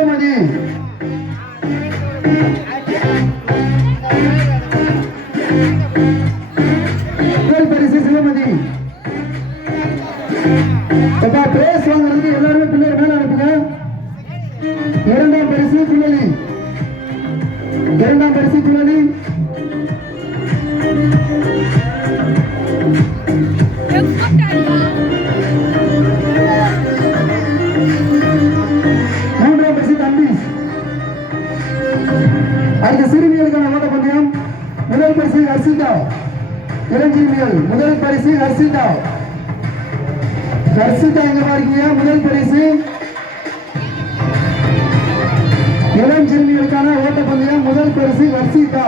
சிவமணி. முதல் பரிசு சிவமணி. பிரைஸ் வாங்குறதுக்கு எல்லாருமே பிள்ளைகள் மேல அனுப்புங்க. இரண்டாம் பரிசு குழலி. இரண்டாம் பரிசு குழலி. மூன்றாம் பரிசு தம்பி. அடுத்த சிறுமிகளுக்கான ஓட்டப்பந்தயம். முதல் பரிசு ஹர்ஷிதா. இளஞ்சிறுமிகள் முதல் பரிசு ஹர்ஷிதா. ஹர்ஷிதா எங்க பாருக்கீங்க? முதல் பரிசு. இளஞ்சிறுமிகளுக்கான ஓட்டப்பந்தயம். முதல் பரிசு ஹர்ஷிதா.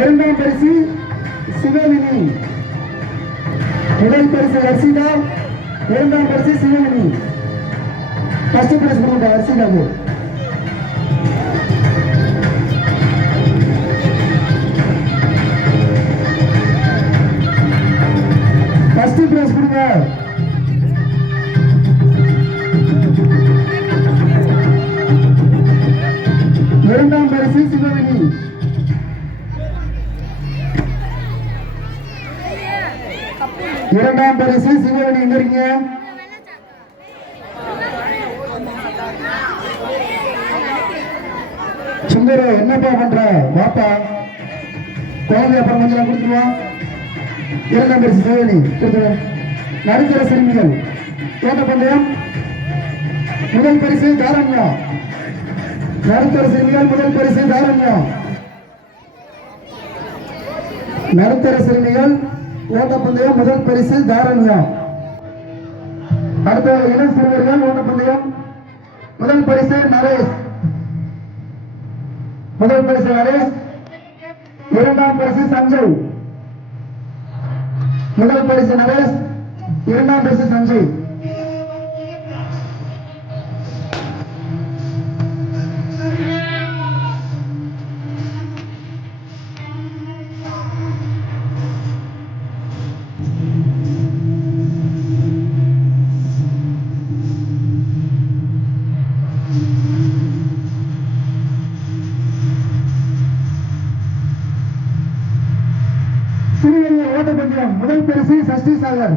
இரண்டாம் பரிசு சிவவினி. முதல் பரிசு ஹர்ஷிதா. இரண்டாம் பரிசு சிவவினி. ஃபர்ஸ்ட் பிரைஸ் கொடுங்க ஹர்ஷிதாக்கு. ஃபர்ஸ்ட் பிரைஸ் கொடுங்க. இரண்டாம் பரிசு சிவவினி. இரண்டாம் பரிசு சிவவினி. எங்க இருக்கீங்க? சுந்தர என்னப்பா பண்ற? வாப்பா குழந்தை அப்புறம் கொஞ்சம் கொடுத்துருவோம். இரண்டாம் பரிசு சிவவினி கொடுத்துருவோம். நடுத்தர சிறுமிகள் ஓட்டப்பந்தயம். முதல் பரிசு தாரண்யா. நடுத்தர சிறுமிகள் முதல் பரிசு தாரண்யா. நடுத்தர சிறுமிகள் ஓட்டப்பந்தயம். முதல் பரிசு தாரண்யா. அடுத்த இளம் சிறுவர்கள் ஓட்டப்பந்தயம். முதல் பரிசு நரேஷ். முதல் பரிசு நரேஷ். இரண்டாம் பரிசு சஞ்சய். முதல் பரிசு நரேஷ். இரண்டாம் பரிசு சஞ்சய். ஓட்டப்பந்தயம். முதல் பரிசு சஷ்டி சாகர்.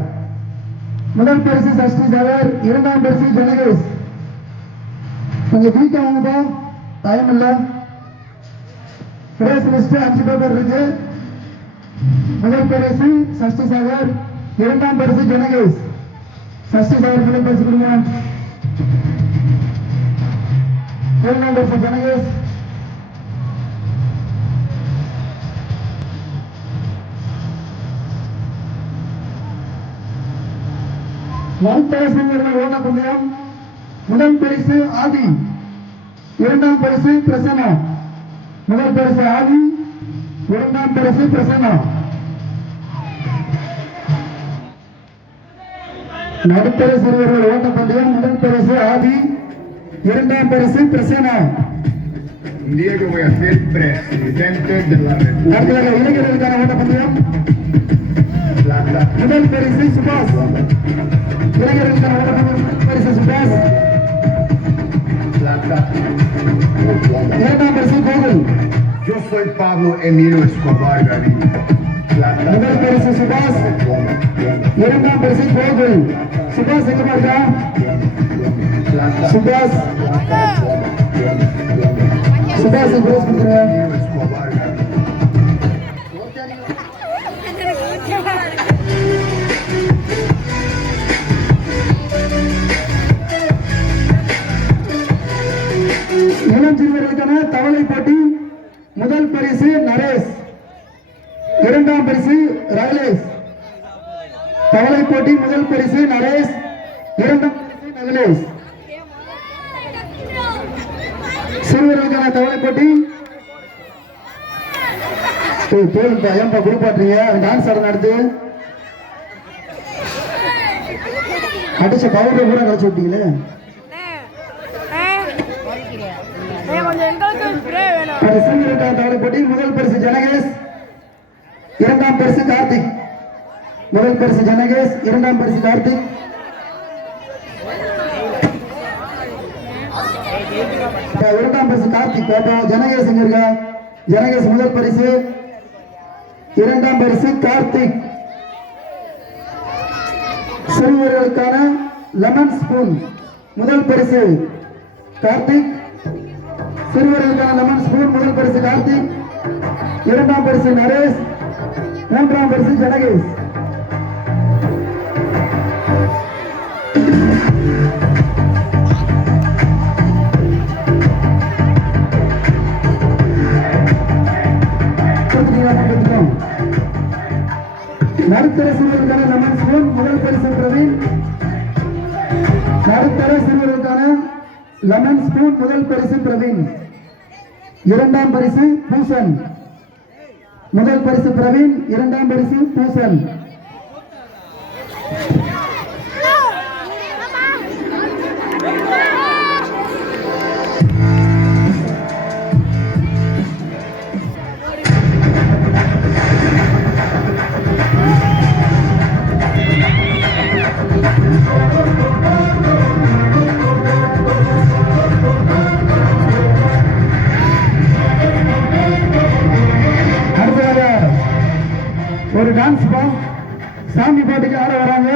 முதல் பரிசு சஷ்டி சாகர். இரண்டாம் பரிசு ஜனகேஷ். கொஞ்சம் வீட்டை வாங்கப்பா, டைம் இல்ல. பிரைஸ் லிஸ்ட் 5 பேப்பர் இருக்கு. முதல் பரிசு சஷ்டி சாகர். இரண்டாம் பரிசு ஜனகேஷ். சஷ்டி சாகர் முதல் பரிசு கொடுங்க. இரண்டாம் பரிசு ஜனகேஷ். ஓட்டப்பந்தயம். முதல் பரிசு ஆதி. இரண்டாம் பரிசு பிரசன்னா. முதல் பரிசு ஆதி. இரண்டாம் பரிசு பிரசன்னா. நடுத்தர சிறுவர்கள் ஓட்டப்பந்தயம். முதல் பரிசு ஆதி. இரண்டாம் பரிசு Prasanna. Diego voy a ser presidente de la República. இளைஞர்களுக்கான ஓட்டப்பந்தயம். முதல் பரிசு சுபாஷ். இளைஞர்களுக்கான ஓட்டப்பந்தயம். பரிசு சுபாஷ். இரண்டாம் பரிசு Gokul. Yo soy Pablo Emilio Escobar Gaviria. முதல் பரிசு சுபாஷ். இரண்டாம் பரிசு கோகுல். சுபாஷ் எங்க பாருங்க? சுபாஷ். சுபாஷ் பிரைஸ் கொடுக்குறேன். இளம் சிறுவர்களுக்கான தவளை போட்டி. முதல் பரிசு நரேஷ். இரண்டாம் பரிசு ரகலேஷ். தவளை போட்டி. முதல் பரிசு நரேஷ். இரண்டாம் பரிசு நகலேஷ். சிறுவர்களுக்கான தவளை போட்டி. போதும்பா, ஏன்பா குளிப்பாட்டுறீங்க? டான்ஸ் ஆட நடத்து. அடிச்ச பவுடர் கூட கழிச்சு விட்டீங்களே. தவளை போட்டி. முதல் பரிசு ஜனகேஷ். இரண்டாம் பரிசு கார்த்திக். முதல் பரிசு ஜனகேஷ். இரண்டாம் பரிசு கார்த்திக். பாப்பா. இரண்டாம் பரிசு கார்த்திக் பாப்பா. ஜனகேஷ் இங்க இருக்க. ஜனகேஷ் முதல் பரிசு. இரண்டாம் பரிசு கார்த்திக். சிறுவர்களுக்கான லெமன் ஸ்பூன் முதல் பரிசு கார்த்திக். சிறுவர்களுக்கான லெமன் ஸ்பூன் முதல் பரிசு கார்த்திக். இரண்டாம் பரிசு நரேஷ். மூன்றாம் பரிசு ஜனகேஷ். நடுத்தர சிறுவர்களுக்கான லெமன் ஸ்பூன் முதல் பரிசு பிரவீன். நடுத்தர சிறுவர்களுக்கான லெமன் ஸ்பூன் முதல் பரிசு பிரவீன். இரண்டாம் பரிசு பூசன். முதல் பரிசு பிரவீன். இரண்டாம் பரிசு பூசன். ஒரு டான்ஸ் சாமி பாட்டுக்கு ஆட வராங்க.